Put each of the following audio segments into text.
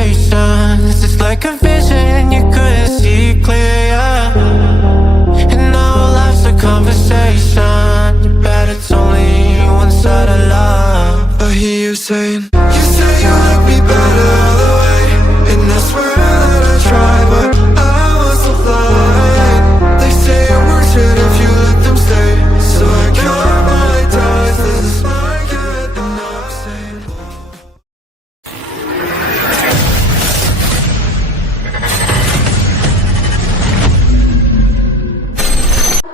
conversations. It's like a vision you couldn't see clear, yeah. And now life's a conversation. You bet it's only one side of love. I hear you saying, you say you like me better all the way, and I swear that I try, but I was so blind. They say it works it if you let them stay, so I count my ties. This is my good enough saying.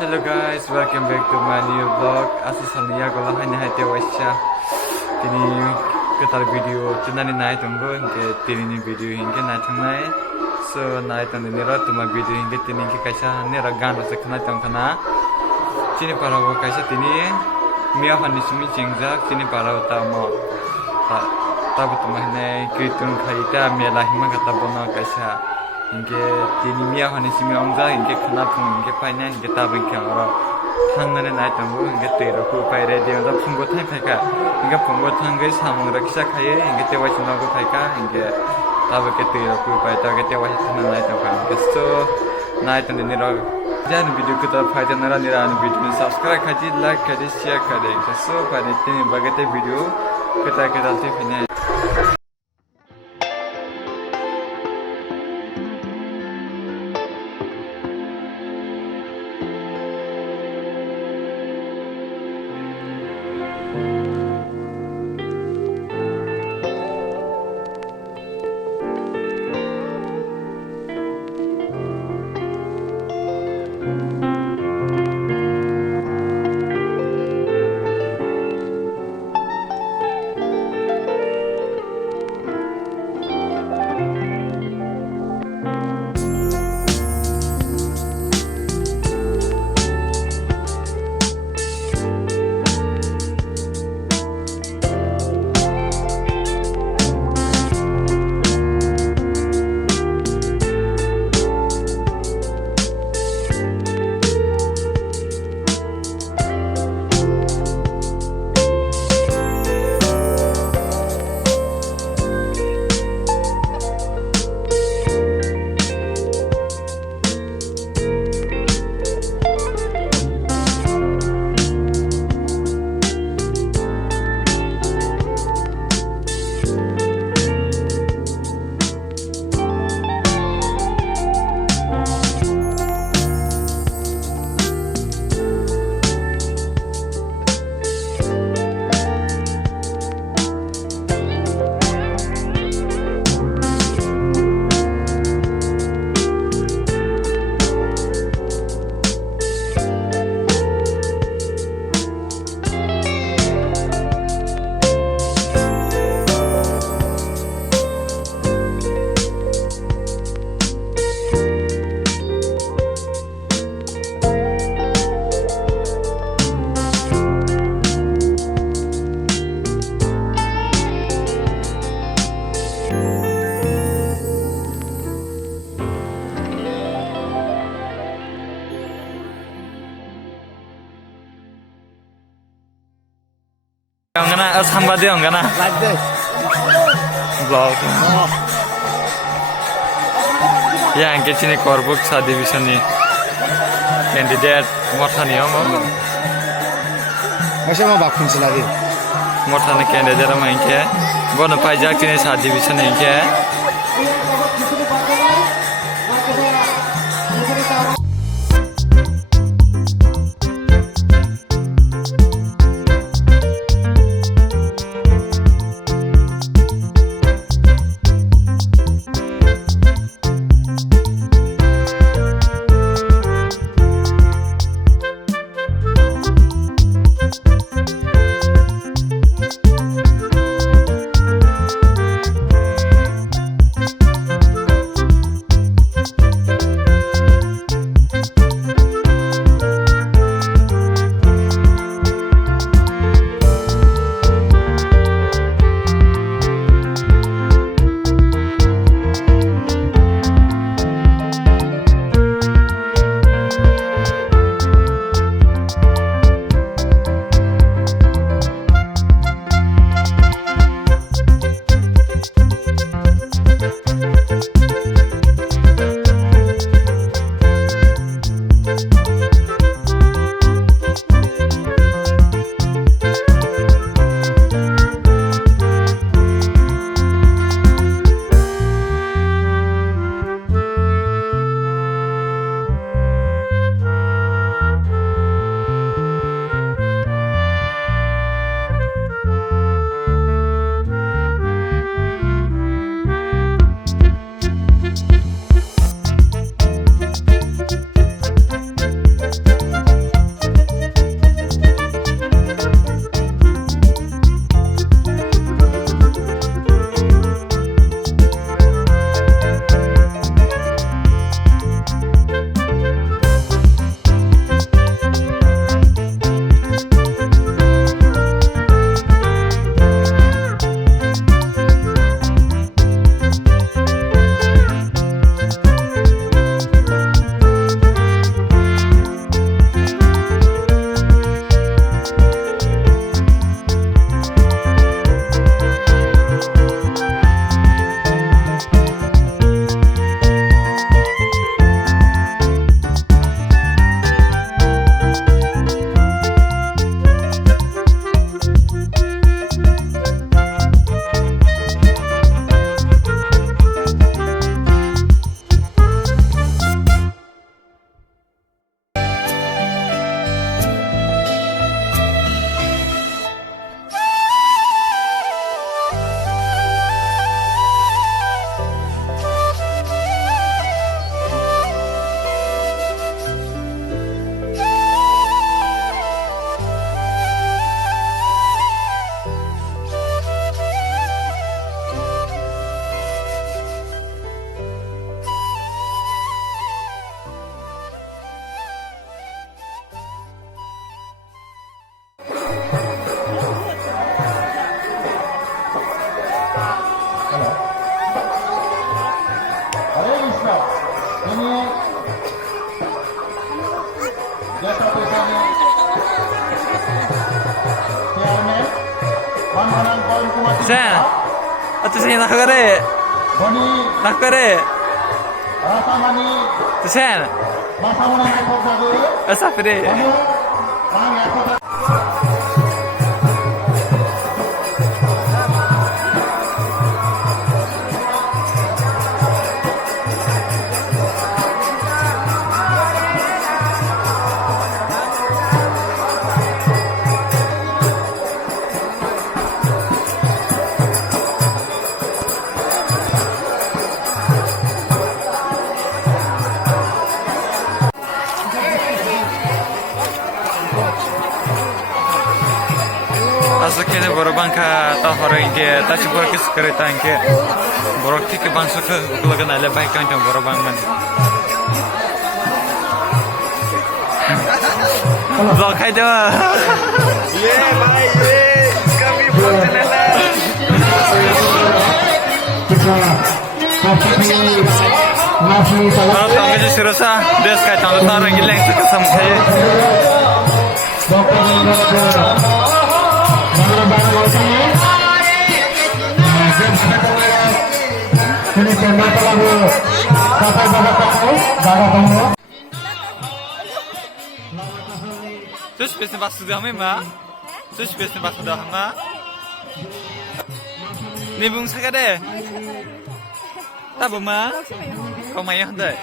Hello guys, welcome back to my new vlog. Asa sania gola haina haite washa. Tini ketar video tunani nai tunggu inke tini ni video inke nai tungai. So nai tunggu ni ro tuma video inke tini inke kaisa ni ro gando se kana tungkana. Tini parawo kaisa tini mia hani sumi chingja tini parawo tamo. Tabu tuma hine kitun khaita mela hima kata bono kaisa. Inge tini mia hani simi ongja inge kana tung inge paina inge tabu inke ro. Hangnane nai tunggu inge tero ku pai ready onda phunggo thai phaika inge phunggo thangai samung raksa khaye inge tewa chinago phaika inge tabu ke tero ku pai ta ke tewa china nai tungka inge so nai tunggu ni ro jan video ku ta phaita nara nira ani video subscribe khaji like khaji share khade inge so pani tini bagate video kata ke dalte phine Angana sambade angana Like this. vlog ya angke chini korbuk sa division ni candidate mothani omo Masih mau bakun lagi. mothani candidate ma angke bono paijak chini sa division angke Tusen. Tusen nak kare. Boni, Nak kare. rasa mani, Tusen. masa mana nak kau jago? Asa pere. Orang yang kau Asal kini borok bangka tak orang ingke, tak cuba kes kereta ingke. Borok tik bangsa ke ukulagan ada baik kan jom borok bang man. Vlog hai do. Ye bhai ye, kami vlog channel hai. Kalau kami je suruh des kai tang tar orang gileng tu kesam khai. Terus biasa pas sudah memang, terus biasa pas sudah memang. Ni bung sakade. Tak buma, kau main deh.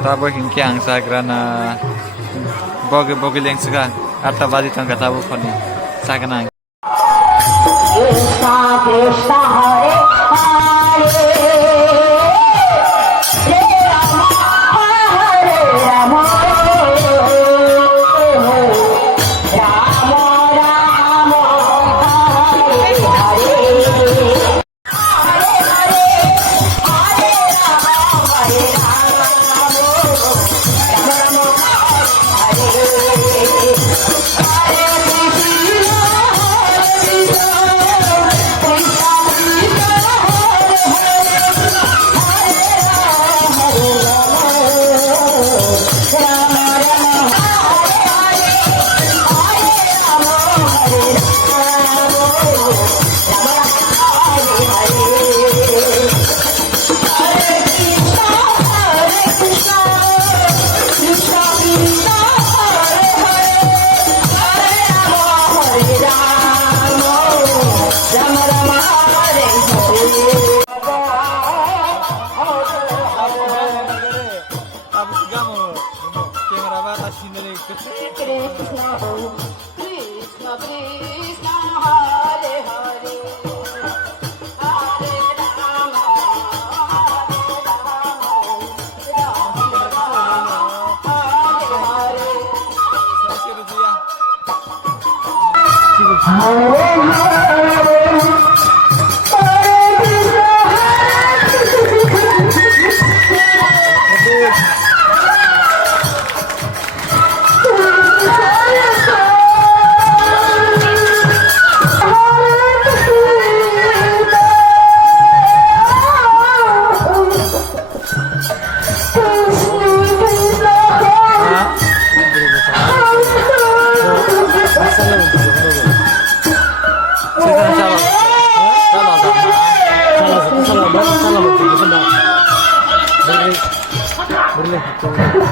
Tabu hingki angsa kerana bogi leng suka atau badi tangga tabu koni sakana. Krishna Krishna Hare Hare Hare Rama Rama Rama Hare Hare Tabu kamu, kamera batas sini Krishna Krishna Krishna Hare Hare Hare Rama Rama Rama Hare boleh.